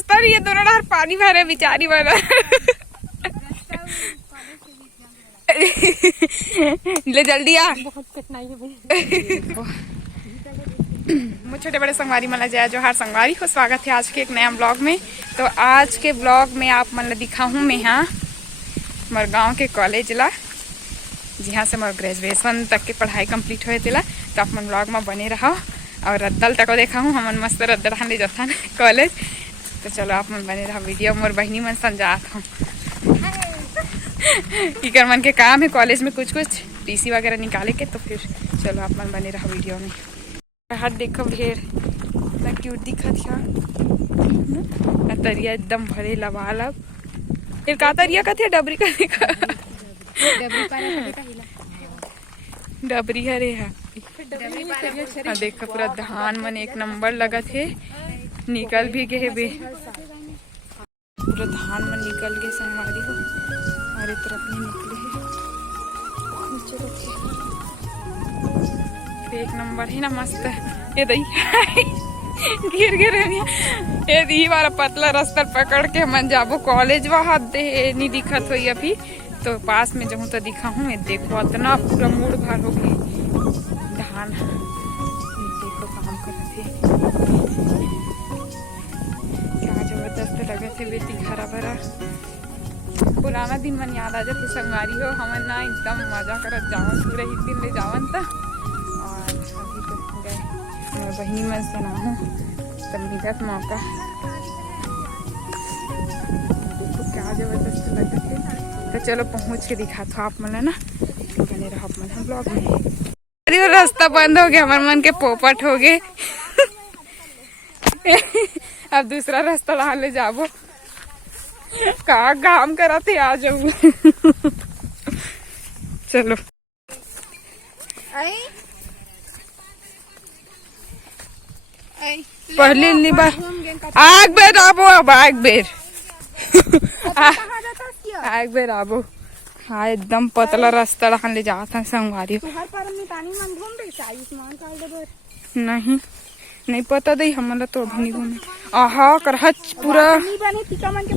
रास्ता नहीं है, दोनों बाहर पानी भरे बेचारी वाला। ले जल्दी आ, बहुत कठिनाई है। मुझे छोटे बड़े संगवारी मला जय जोहार संगवारी को स्वागत है आज के एक नया ब्लॉग में। तो आज के ब्लॉग में आप मन दिखा हूँ मैं यहाँ मोर गाँव के कॉलेज ला, जहाँ से मोर ग्रेजुएशन तक के पढ़ाई कंप्लीट हुए थे। तो आप मन ब्लॉग में बने रहो और रद्दल तक देखा हूँ, हमन मस्त रद्दल ले जाता है कॉलेज। तो चलो आप मन बने रहो वीडियो। मोर बहनी मन समझात हूँ इकर मन के काम है कॉलेज में कुछ कुछ टीसी वगैरह निकाले के। तो फिर चलो आप मन बने रहो वीडियो में। हाथ देखो ढेर इतना क्यूट दिखा था, तरिया एकदम भरे लबालब। फिर का तरिया का थे डबरी का देखा, डबरी हरे है। देखो पूरा धान मन एक नंबर लगा थे, निकल भी गए बे, पूरा धान मन निकल गए संगवारी हो। हमारे तरफ नहीं निकले है, एक नंबर है ना मस्त। ये दही गिर गिर ये दी वाला पतला रास्ता पकड़ के मन जाबो कॉलेज। वहाँ दे नहीं दिखत हुई अभी, तो पास में जाऊँ तो दिखा हूँ। देखो इतना पूरा मूड भर हो गई धान। देखो काम करते क्या जबरदस्त लगे थे बेटी, हरा भरा पुराना दिन मन याद आ जाते संगवारी हो। हमन ना एकदम मजा करत जावन, पूरा एक दिन ले जावन था। और अभी तो गए बहनी मन से ना हो तब निकट मौका। देखो क्या जबरदस्त लगे थे। तो चलो पहुँच के दिखा था आप मन ना, बने रहो आप मन ब्लॉग में। अरे रास्ता बंद हो गया, हमारे मन के पोपट हो गए। अब दूसरा रास्ता वहाँ ले जाबो, का काम करा थे आ जाऊ। चलो पहले बार आग बेर आबो, अब आग बेर आग बेर आबो। हाँ एकदम पतला रास्ता रखन ले जाता संगवारी। नहीं नहीं पता दे हमला तो अभी नहीं घूमे। आहा करहच पूरा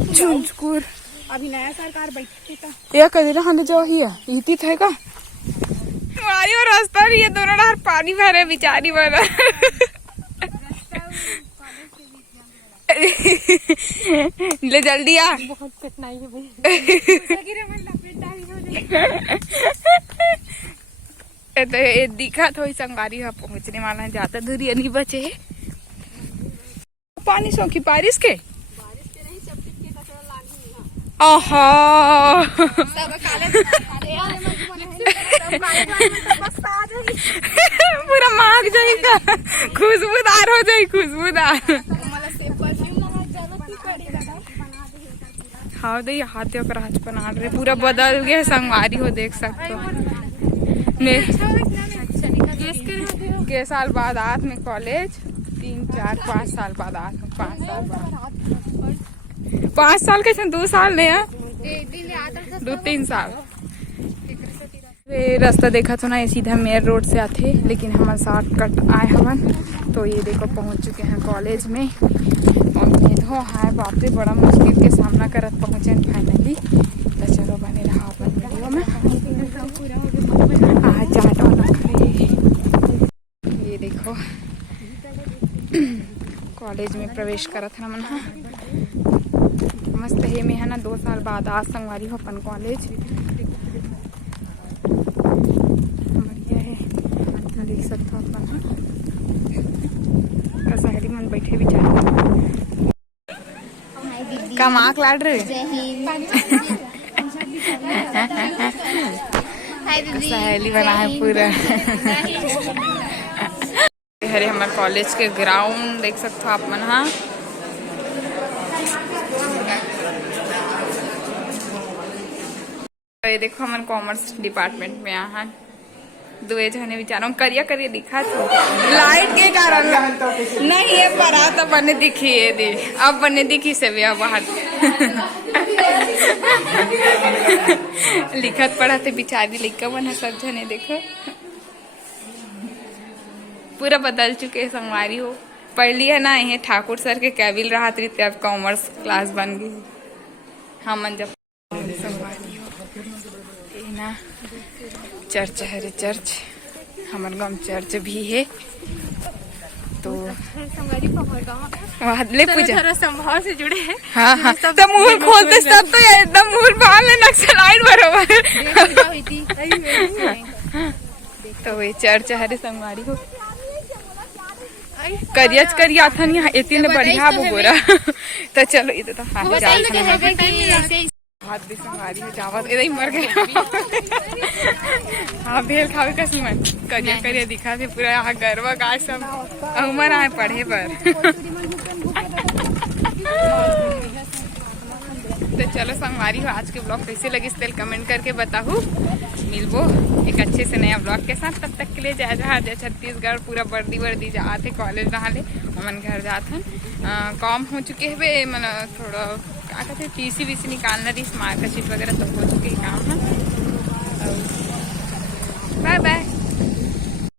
झुंझकुर। अभी नया सरकार बैठी था ये कदे हने जो ही है इती थे का हमारी और रास्ता नहीं है, दोनों बाहर पानी भरे बेचारी वाला। ले जल्दी आ, बहुत कठिनाई है। तो ये दिखा तो संगवारी है पहुंचने वाला है, ज्यादा दूरी नहीं बचे है। पानी सौखी बारिश के नहीं आहा पूरा माग जाएगा, खुशबूदार हो जाए खुशबूदार। हाँ दे हाथ बना रहे, पूरा बदल गया संगवारी हो, देख सकते हो। के साल बाद आत में कॉलेज 3 4 5 साल बाद आत में 5 साल बाद 5 साल कैसे 2 साल नहीं है 2-3 साल। ये रास्ता देखा तो ना ये सीधा मेन रोड से आते, लेकिन हम शॉर्टकट आए हमन। तो ये देखो पहुंच चुके हैं कॉलेज में। और ये तो है बाप रे बड़ा मुश्किल के सामना करत पहुंचे फाइनली। तो चलो बने रहा अपन वीडियो में। आज जाटो ये देखो कॉलेज में प्रवेश करत है मन। मस्त है में है ना 2 साल बाद आज संगवारी हो अपन कॉलेज। बढ़िया है, देख सकते हो अपन कसहरी मन बैठे बिचारे कम आँख लाड रहे। सहेली बना है पूरा। हरे हमारे कॉलेज के ग्राउंड देख सकते हो आप मन। हाँ तो ये देखो हमारे कॉमर्स डिपार्टमेंट में यहाँ 2 जने बेचारों करिया करिया दिखा तो लाइट के कारण नहीं है पर तो बने दिखी है दी, अब बने दिखी से भी बाहर लिखत पढ़ाते बिचारी लिखा बना सब जने। देखो पूरा बदल चुके संगवारी हो, पढ़ लिया ना ये ठाकुर सर के कैबिल रहा थी तब कॉमर्स क्लास बन गई। हमन जब संगवारी हो ये ना चर्च है रे चर्च, हमारे गाँव चर्च भी है तो ले पूजा संभाव से जुड़े हैं। हाँ हाँ तो मुंह खोलते सब तो एकदम मुंह बाल में नक्सलाइट बरोबर। तो ये चर्च है संगवारी हो करियच करिया था नहीं इतने बढ़िया बोरा। तो चलो इधर तो हाथ भी संगवारी हो जावत इधर ही मर गया। हाँ भेल खावे का सीमन करिया करिया दिखा थे पूरा यहाँ गरवा गाय सब उमर आए पढ़े पर। तो चलो संगवारी हो आज के ब्लॉग कैसे लगी इस कमेंट करके बताओ। मिलबो एक अच्छे से नया ब्लॉग के साथ, तब तक के लिए जय जहाँ जय छत्तीसगढ़ पूरा वर्दी जाते कॉलेज रहा ले मन घर जाथन काम हो चुके है मतलब थोड़ा क्या कहते टीसी वीसी निकालना रही स्मार्ट शीट वगैरह सब हो चुके काम है।